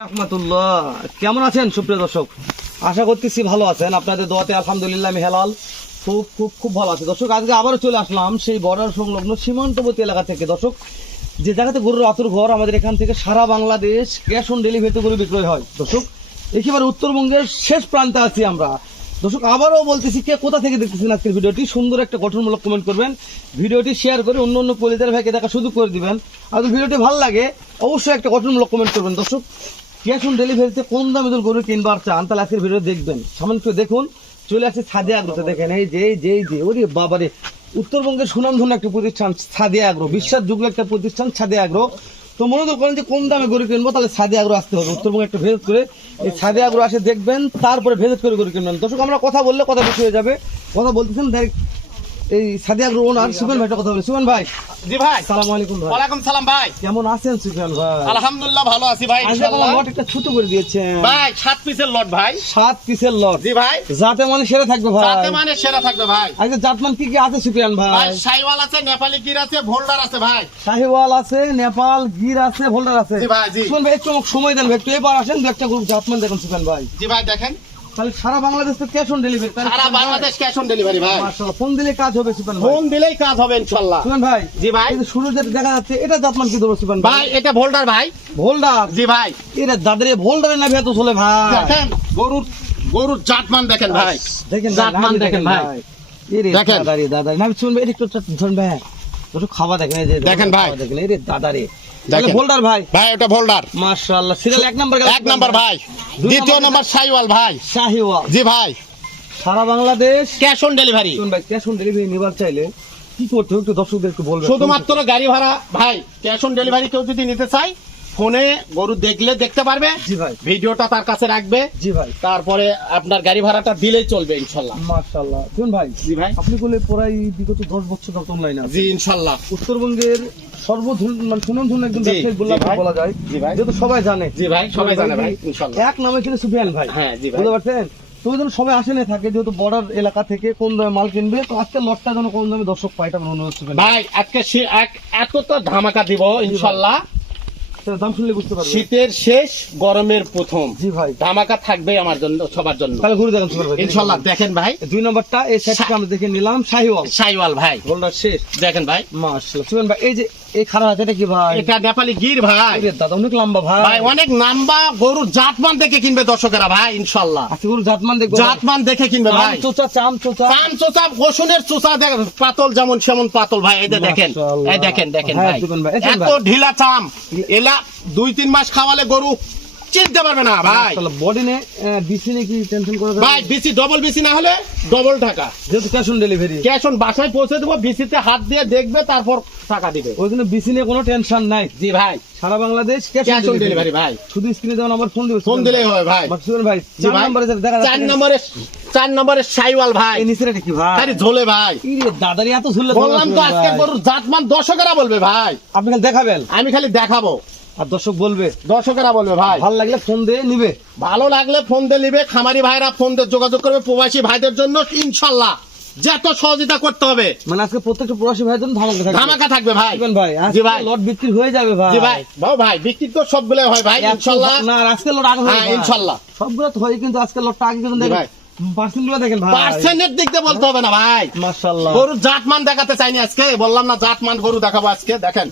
রহমতুল্লাহ। কেমন আছেন সুপ্রিয় দর্শক? আশা করতেছি ভালো আছেন। আপনাদের দোয়াতে আলহামদুলিল্লাহ আমি হেলাল। খুব খুব খুব ভালো আছে। দর্শক, আজকে আবারও চলে আসলাম সেই বর্ডার সংলগ্ন সীমান্তবর্তী এলাকা থেকে। দর্শক, যে জায়গাতে গরুর আতুর ঘর আমাদের এখান থেকে সারা বাংলাদেশ ক্যাশ অন ডেলিভারিতে গরু বিক্রয় হয়। দর্শক, একেবারে উত্তরবঙ্গের শেষ প্রান্তে আছি আমরা। দর্শক, আবারও বলতেছি কে কোথা থেকে দেখতেছেন আজকের ভিডিওটি, সুন্দর একটা গঠনমূলক কমেন্ট করবেন। ভিডিওটি শেয়ার করে অন্য অন্য পরিদের ভাইকে দেখা শুধু করে দিবেন। আর ভিডিওটি ভালো লাগে, অবশ্যই একটা গঠনমূলক কমেন্ট করবেন। দর্শক ক্যাশ অন ডেলিভারিতে কোন দামে যদি গরু কিনবার চান, তাহলে আজকের ভিডিও দেখবেন। একটু দেখুন, চলে আসছে সাদিয়া আগ্রোতে। দেখেন, এই যে যে যে, ওরে বাবারে। উত্তরবঙ্গের সুনামধন্য একটা প্রতিষ্ঠান, সাদিয়া আগ্রো। বিশ্বাসযোগ্য একটা প্রতিষ্ঠান, সাদিয়া আগ্রো। তো মনে তো করেন যে কোন দামে গরু কিনবো, তাহলে সাদিয়া আগ্রো আসতে হবে। উত্তরবঙ্গে একটা ভেজেট করে, এই সাদিয়া আগ্রো আসে দেখবেন, তারপরে ভেজেট করে গরু কিনবেন। দর্শক, আমরা কথা বললে কথা বেশি হয়ে যাবে। কথা বলতেছেন ডাইরেক্ট এই সাদিয়া আগ্রো ওনার সুবেন ভাইটা কথা বলে। সুবেন ভাই জি ভাই। সালাম আলাইকুম ভাই। ওয়ালাইকুম সালাম ভাই। কেমন আছেন সুবেন ভাই? আলহামদুলিল্লাহ ভালো আছি ভাই ইনশাআল্লাহ। লট একটা ছোট করে দিয়েছেন। ভাই সাত পিসের লট ভাই। সাত পিসের লট। জি ভাই। যাতে মানে সেরে থাকবে ভাই। মানে সেরা থাকবে ভাই। জাতমান কি কি আছে সুপিয়ান ভাই? আছে নেপালি গির আছে ভোল্ডার আছে ভাই। আছে নেপাল গির আছে ভোল্ডার আছে। জি ভাই, জি। সুপিয়ান ভাই একটু সময় দেন ভাই একটু এবার আসেন একটা গ্রুপ দেখুন ভাই। জি ভাই দেখেন। তাহলে সারা বাংলাদেশ ক্যাশ অন ডেলিভারি সারা বাংলাদেশ ক্যাশ অন ডেলিভারি ভাই। ফোন দিলে কাজ হবে সুপিয়ান ভাই। ফোন দিলেই কাজ হবে ইনশাআল্লাহ। সুপিয়ান ভাই জি ভাই। এই যে শুরু যেটা দেখা যাচ্ছে এটা জাতমান কি দেবো সুপিয়ান ভাই? এটা ভোল্ডার ভাই। ভোল্ডার? জি ভাই। এটা দাদারে ভোল্ডারের নামে এত চলে ভাই? দেখেন গরুর গরুর জাতমান দেখেন ভাই। দেখেন জাতমান দেখেন ভাই। দেখেন। দাদারে দাদারে। না শুনবে এটা একটু ধরুন ভাই খাওয়া দেখেন দেখেন ভাই। দেখেন ভোল্ডার ভাই। ভাই ওটা ভোল্ডার মাশাআল্লাহ সিরিয়াল এক নাম্বার এক নাম্বার ভাই। দ্বিতীয় নাম্বার শাহিওয়াল ভাই। শাহিওয়াল। জি ভাই। সারা বাংলাদেশ। ক্যাশ অন ডেলিভারি শুন ভাই ক্যাশ অন ডেলিভারি নিবার চাইলে কি করতে হবে একটু দর্শকদের একটু বলবেন। শুধুমাত্র গাড়ি ভাড়া ভাই ক্যাশ অন ডেলিভারি কেউ যদি নিতে চাই ফোনে গরু দেখলে দেখতে পারবে। জি ভাই। ভিডিওটা তার কাছে রাখবে। জি ভাই। তারপরে আপনার গাড়ি ভাড়াটা দিলেই চলবে ইনশাল্লাহ। মাশাআল্লাহ। শুন ভাই জি ভাই। আপনি বলে প্রায় বিগত দশ বছর ধরে অনলাইন জি ইনশাল্লাহ। উত্তরবঙ্গের সর্বধন মানে সুনামধন্য একজন ব্যবসায়ী বললাম বলা যায়। জি ভাই। যেহেতু সবাই জানে। জি ভাই সবাই জানে ভাই এক নামে কিন্তু সুফিয়ান ভাই। হ্যাঁ, জি ভাই। বুঝতে পারছেন? তো সবাই আসে না থাকে যেহেতু বর্ডার এলাকা থেকে কোন দামে মাল কিনবে তো আজকে লটটা যেন কোন দামে দর্শক অনুরোধ সুফিয়ান ভাই আজকে শী- এক- এত তো ধামাকা দিব ইনশাল্লাহ। দাম শুনলে বুঝতে পারবেন শীতের শেষ গরমের প্রথম। জি ভাই। ধামাকা থাকবে আমার জন্য সবার জন্য। তাহলে ঘুরে দেখেন সুফিয়ান ভাই। ইনশাল্লাহ দেখেন ভাই। দুই নম্বরটা এই সাইডটা আমরা দেখে নিলাম শাহিওয়াল। সাইওয়াল ভাই। গোল্ডার শেষ। দেখেন ভাই। মাশাআল্লাহ। শুনেন ভাই এই যে এই খারাপ আছে কি ভাই? এটা নেপালি গির ভাই। দাদা অনেক লম্বা ভাই। ভাই অনেক নাম্বা গরুর জাতমান দেখে কিনবে দর্শকেরা ভাই ইনশাল্লাহ। আজকে জাতমান দেখব জাতমান দেখে কিনবে ভাই। চোচা চাম চোচা। চান চোচা রসুনের চোচা পাতল যেমন সেমন পাতল ভাই এই দেখেন। এই দেখেন দেখেন হ্যাঁ, ভাই। দেখুন এত ঢিলা চাম। এলা দুই তিন মাস খাওয়ালে গরু চিনতে পারবে না ভাই। বডি নে বিসি নে কি টেনশন করে ভাই বিসি ডবল বিসি না হলে ডবল টাকা যেহেতু cash on delivery cash on বাসায় পৌঁছে দেবো বিসিতে হাত দিয়ে দেখবে তারপর টাকা দিবে। ওই জন্য বিসি নিয়ে কোনো টেনশন নাই। জি ভাই। সারা বাংলাদেশ ক্যাশ অন ডেলিভারি ভাই। শুধু স্ক্রিনে দেওয়া নাম্বার ফোন দিবে ফোন দিলেই হবে ভাই। মাকসুদুল ভাই চার নম্বরে দেখা চার নম্বরে চার নম্বরে সাইওয়াল ভাই। এই এটা কি ভাই? আরে ঝোলে ভাই। ইরে দাদারি এত বললাম তো আজকে গরুর জাতমান দর্শকেরা বলবে ভাই। আপনি খালি দেখাবেন? আমি খালি দেখাবো। আর দর্শক বলবে দর্শকেরা বলবে ভাই। ভালো লাগলে ফোন দিয়ে নিবে। ভালো লাগলে ফোন দিয়ে নিবে খামারি ভাইরা ফোন দিয়ে যোগাযোগ করবে প্রবাসী ভাইদের জন্য ইনশাল্লাহ। যত সহযোগিতা করতে হবে। মানে আজকে প্রত্যেকটা প্রবাসী ভাইয়ের জন্য ধামাকা থাকবে। ধামাকা থাকবে ভাই। ভাই জি ভাই। লট বিক্রি হয়ে যাবে ভাই। জি ভাই। বাবু ভাই বিক্রি তো সবগুলো হয় ভাই ইনশাল্লাহ। না আজকে লট আগে হ্যাঁ, ইনশাল্লাহ। সবগুলো তো হয় কিন্তু আজকে লটটা আগে কিন্তু দেখেন ভাই। গুলো দেখেন ভাই। পার্সেন্টের দিক দিয়ে বলতে হবে না ভাই। মাশাআল্লাহ গরুর জাতমান দেখাতে চাইনি আজকে বললাম না জাতমান গরু দেখাবো আজকে দেখেন।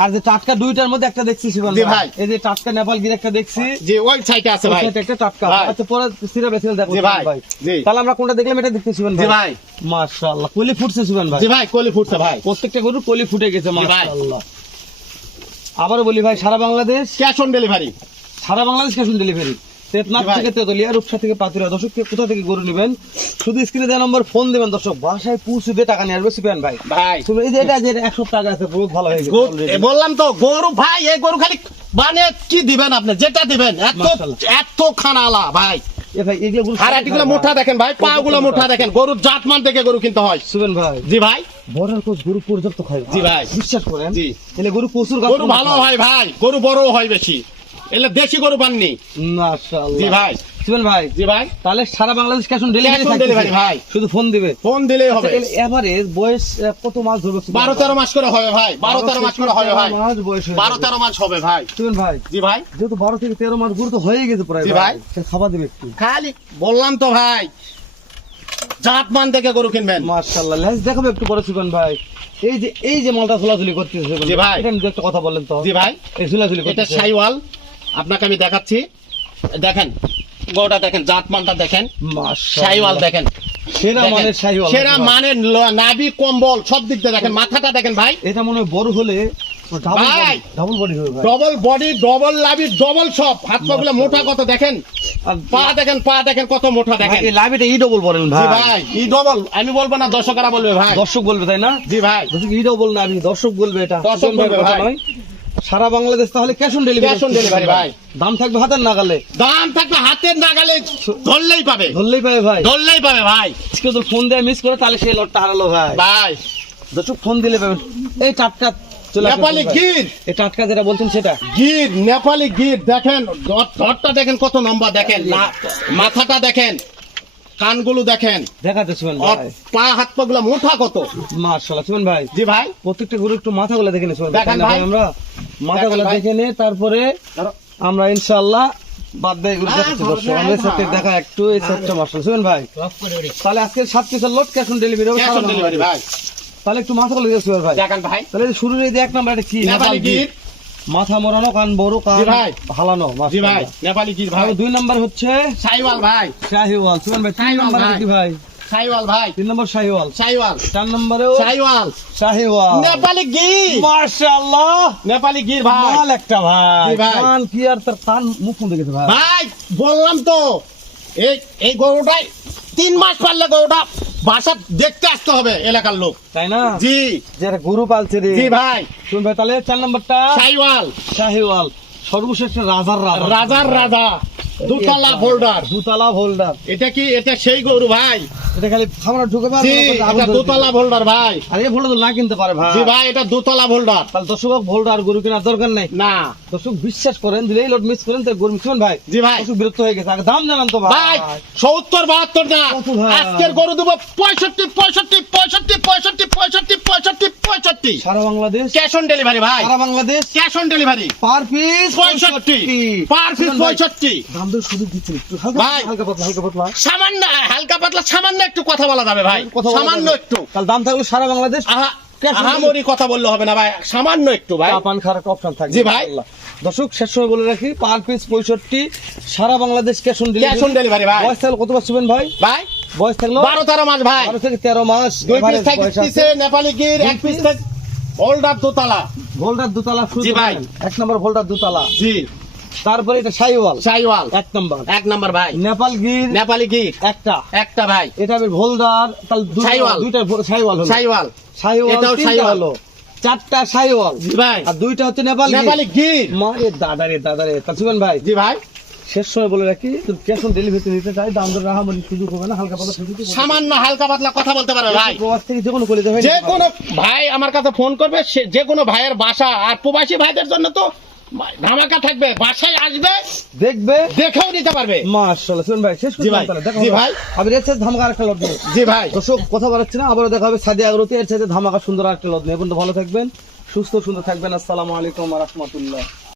আর যে টাটকা দুইটার মধ্যে একটা দেখছি শিবন ভাই। এই যে টাটকা নেপাল গির একটা দেখছি। যে ওই সাইডে আছে ভাই। এটা একটা টাটকা। আচ্ছা পরে সিরা বেসিল দেখো ভাই, তাহলে আমরা কোনটা দেখলাম এটা দেখতে শিবন ভাই। ভাই। মাশাআল্লাহ কলি ফুটছে শিবন ভাই। জি ভাই কোলি ফুটছে ভাই। প্রত্যেকটা গরু কোলি ফুটে গেছে। মাশাআল্লাহ। আবারও বলি ভাই সারা বাংলাদেশ ক্যাশ অন ডেলিভারি সারা বাংলাদেশ ক্যাশ অন ডেলিভারি তেতনাথ ভাই। থেকে তেতুলিয়া রূপসা থেকে পাতুরিয়া। দর্শক কোথা থেকে গরু নেবেন? শুধু স্ক্রিনে দেওয়া নম্বর ফোন দেবেন দর্শক। বাসায় পৌঁছে টাকা নিয়ে আসবে শিবান ভাই। ভাই। তুমি এই যে এটা যে এক সপ্তাহ আগে আছে বহুত ভালো হয়ে গেছে গরু- already। এ বললাম তো গরু ভাই এই গরু খালি মানে কি দিবেন আপনি? যেটা দিবেন? এত এত খানালা ভাই। এ ভাই এগুলো গরু আর এটিগুলো মোটা দেখেন ভাই পা গুলো মোটা। দেখেন। গরুর জাতমান থেকে গরু কিনতে হয়। শুভেন ভাই। জি ভাই। বড়ার কোচ গরু খায়। জি ভাই। বিশ্বাস করেন জি। গরু প্রচুর গরু ভালো হয় ভাই গরু বড় হয় বেশি। এলে দেশি গরু পাননি মাশাআল্লাহ। জি ভাই। শিবেন ভাই জি ভাই। তাহলে সারা Bangladesh cash on delivery Cash ভাই। শুধু ফোন দিবে। ফোন দিলেই হবে। এভারেজ বয়স কত মাস ধরবে শিবেন বারো ভাই? তেরো মাস করে হবে ভাই। বারো তেরো মাস করে হবে ভাই। মাস বয়স বারো যাবে। তেরো মাস হবে ভাই। শিবেন ভাই জি ভাই। যেহেতু বারো থেকে তেরো মাস গুরু তো হয়ে গেছে প্রায় জি ভাই। খাবার দেবে একটু। খালি বললাম তো ভাই জাত মান থেকে গরু কিনবেন। দেখাবো একটু পরে শিবেন ভাই। এই যে এই যে মালটা ঝুলাঝুলি করতেছে জি ভাই। এটা একটা কথা বলেন তো। জি ভাই। এই ঝুলাঝুলি এটা সাইওয়াল। আপনাকে আমি দেখাচ্ছি। দেখেন গরুটা দেখেন জাত মানটা দেখেন দেখেন। সেরা। মানের সেরা মানের নাভি কম্বল সব দিক দিয়ে দেখেন মাথাটা দেখেন ভাই। এটা মনে হয় বড় হলে। Double body double body double নাভি ডবল সব। হাত মোটা কত দেখেন? পা দেখেন পা দেখেন কত মোটা দেখেন। এই লাভিটা ই ডবল বলেন ভাই। ভাই ই ডবল আমি বলব না দর্শকরা বলবে ভাই। দর্শক বলবে তাই না? জি ভাই। ই ডবল না আমি দর্শক বলবে এটা। দর্শক বলবে ভাই। সারা বাংলাদেশ তাহলে cash on delivery Cash on delivery ভাই। দাম থাকবে হাতের নাগালে। দাম থাকবে হাতের নাগালে ধরলেই পাবে। ধরলেই পাবে ভাই। ধরলেই পাবে ভাই। আজকে তো ফোন দিয়ে মিস করে তাহলে সেই লটটা হারালো ভাই। ভাই। দর্শক ফোন দিলে পাবেন এই টাটকা নেপালি। গির। এই টাটকা যেটা বলছেন সেটা। গির নেপালি গির দেখেন ধর- ধরটা দেখেন কত লম্বা দেখেন মাথাটা দেখেন কানগুলো দেখেন। দেখাতে আর ভাই। পা হাত পা গুলো মোটা কত? মার্শাল্লাহ শুবেন ভাই। জি ভাই। প্রত্যেকটা গরু একটু মাথাগুলো দেখে নিয়েছি দেখান ভাই। আমরা মাথাগুলো। দেখে নিয়ে তারপরে আমরা ইনশাআল্লাহ বাদ দেয় এগুলো হ্যাঁ, দেখাচ্ছি দর্শক। আমরা সাথে। দেখা একটু এই সেটটা মার্শাল শুনেন ভাই। তাহলে আজকে সাত পিসের load cash on delivery cash on delivery ভাই। তাহলে একটু মাথাগুলো দেখছি ভাই। দেখেন ভাই। তাহলে এই শুরুর এই এক নাম্বার এটা কি? নেপালি। মাথা মরানো কান বড় কান জি ভাই। হালানো জি ভাই নেপালি গির ভাই। দুই নাম্বার হচ্ছে সাইওয়াল ভাই। শাহিওয়াল। শুনেন ভাই তিন শাহিওয়াল নাম্বার কি ভাই? সাইওয়াল ভাই। তিন নম্বর শাহিওয়াল। সাইওয়াল চার নম্বরেও সাইওয়াল শাহিওয়াল। নেপালি গির। মাশাআল্লাহ। নেপালি গির ভাই। মাল একটা ভাই। কান কি আর তার কান মুখ মধ্যে গেছে ভাই? ভাই বললাম তো এই এই গরুটাই তিন মাস পারলে গরুটা বাসা দেখতে আসতে হবে এলাকার লোক। তাই না? জি। গরু পালছে রে। জি ভাই। শুন ভাই তাহলে চার নম্বরটা? সাইওয়াল সর্বশেষ রাজার রাজা। রাজার রাজা। দুতলা ফোল্ডার দুতলা হোল্ডার এটা কি এটা সেই গরু ভাই? এটা খালি খাবার ঢুকে পারে এটা দুতলা ফোল্ডার ভাই। আর এই না কিনতে পারে ভাই। জি ভাই এটা দুতলা ফোল্ডার তাহলে দর্শক গরু কেনার দরকার নেই। না। দর্শক বিশ্বাস করেন লোড মিস করেন তো গরু ভাই। জি ভাই। দর্শক বিরক্ত হয়ে গেছে। আগে দাম জানান তো ভাই। ভাই সত্তর বাহাত্তর না আজকের গরু দেবো পঁয়ষট্টি পঁয়ষট্টি পঁয়ষট্টি পঁয়ষট্টি পঁয়ষট্টি। পঁয়ষট্টি। সারা বাংলাদেশ। ক্যাশ অন ডেলিভারি ভাই। সারা Bangladesh. Cash on delivery per piece পঁয়ষট্টি। পার পিস পঁয়ষট্টি। দাম তো শুধু দিচ্ছেন একটু। হালকা ভাই। হালকা পাতলা হালকা পাতলা। সামান্য হালকা পাতলা সামান্য একটু কথা বলা যাবে ভাই। সামান্য একটু। তাহলে দাম থাকলে সারা বাংলাদেশ। আহামরি কথা বললে হবে না ভাই। সামান্য একটু ভাই। পান একটা অপশন থাকবে। জি ভাই। দর্শক শেষ সময় বলে রাখি পার পিস পঁয়ষট্টি সারা Bangladesh cash on cash on delivery ভাই। কত পাচ্ছেন ভাই? ভাই? বয়স থাকল বারো তেরো মাস ভাই। বারো থেকে তেরো মাস। দুই পিস নেপালি গির এক পিস? থেকে দোতলা। ভোল্ডার দুতলা জি ভাই। এক নম্বর ভোল্ডার দুতলা। জি। তারপরে এটা সাইওয়াল সাইওয়াল এক নম্বর। এক নাম্বার ভাই। নেপাল গির নেপালি গির একটা। একটা ভাই। এটা ভোলদার তাহলে সাইওয়াল। দুইটা সাইওয়াল সাইওয়াল সাইওয়াল এটাও সাইওয়াল। চারটা সাইওয়াল জি ভাই। আর দুইটা হচ্ছে নেপাল নেপালি গির মা এ দাদা রে দাদা রে। ভাই। জি ভাই। শেষ সময় বলে রাখি ক্যাশ অন ডেলিভারি নিতে চাই দাম দর রাহামরি সুযোগ হবে না হালকা পাতলা সুযোগ সামান্য হালকা পাতলা কথা বলতে পারে ভাই। প্রবাস থেকে যে কোনো যে কোনো ভাই আমার কাছে ফোন করবে যে কোনো ভাইয়ের বাসা আর প্রবাসী ভাইদের জন্য তো ধামাকা থাকবে বাসায় আসবে দেখবে। দেখেও নিতে পারবে। মাশাআল্লাহ শুনেন ভাই শেষ তাহলে দেখো জি ভাই। আমি এর সাথে ধামাকা একটা লট দেবো জি ভাই। দর্শক কথা বাড়াচ্ছি না আবারও দেখা হবে সাদিয়া আগ্রতে এর সাথে ধামাকা সুন্দর একটা লট নিয়ে এখন তো ভালো থাকবেন সুস্থ সুন্দর থাকবেন। আসসালামু আলাইকুম রহমতুল্লাহ।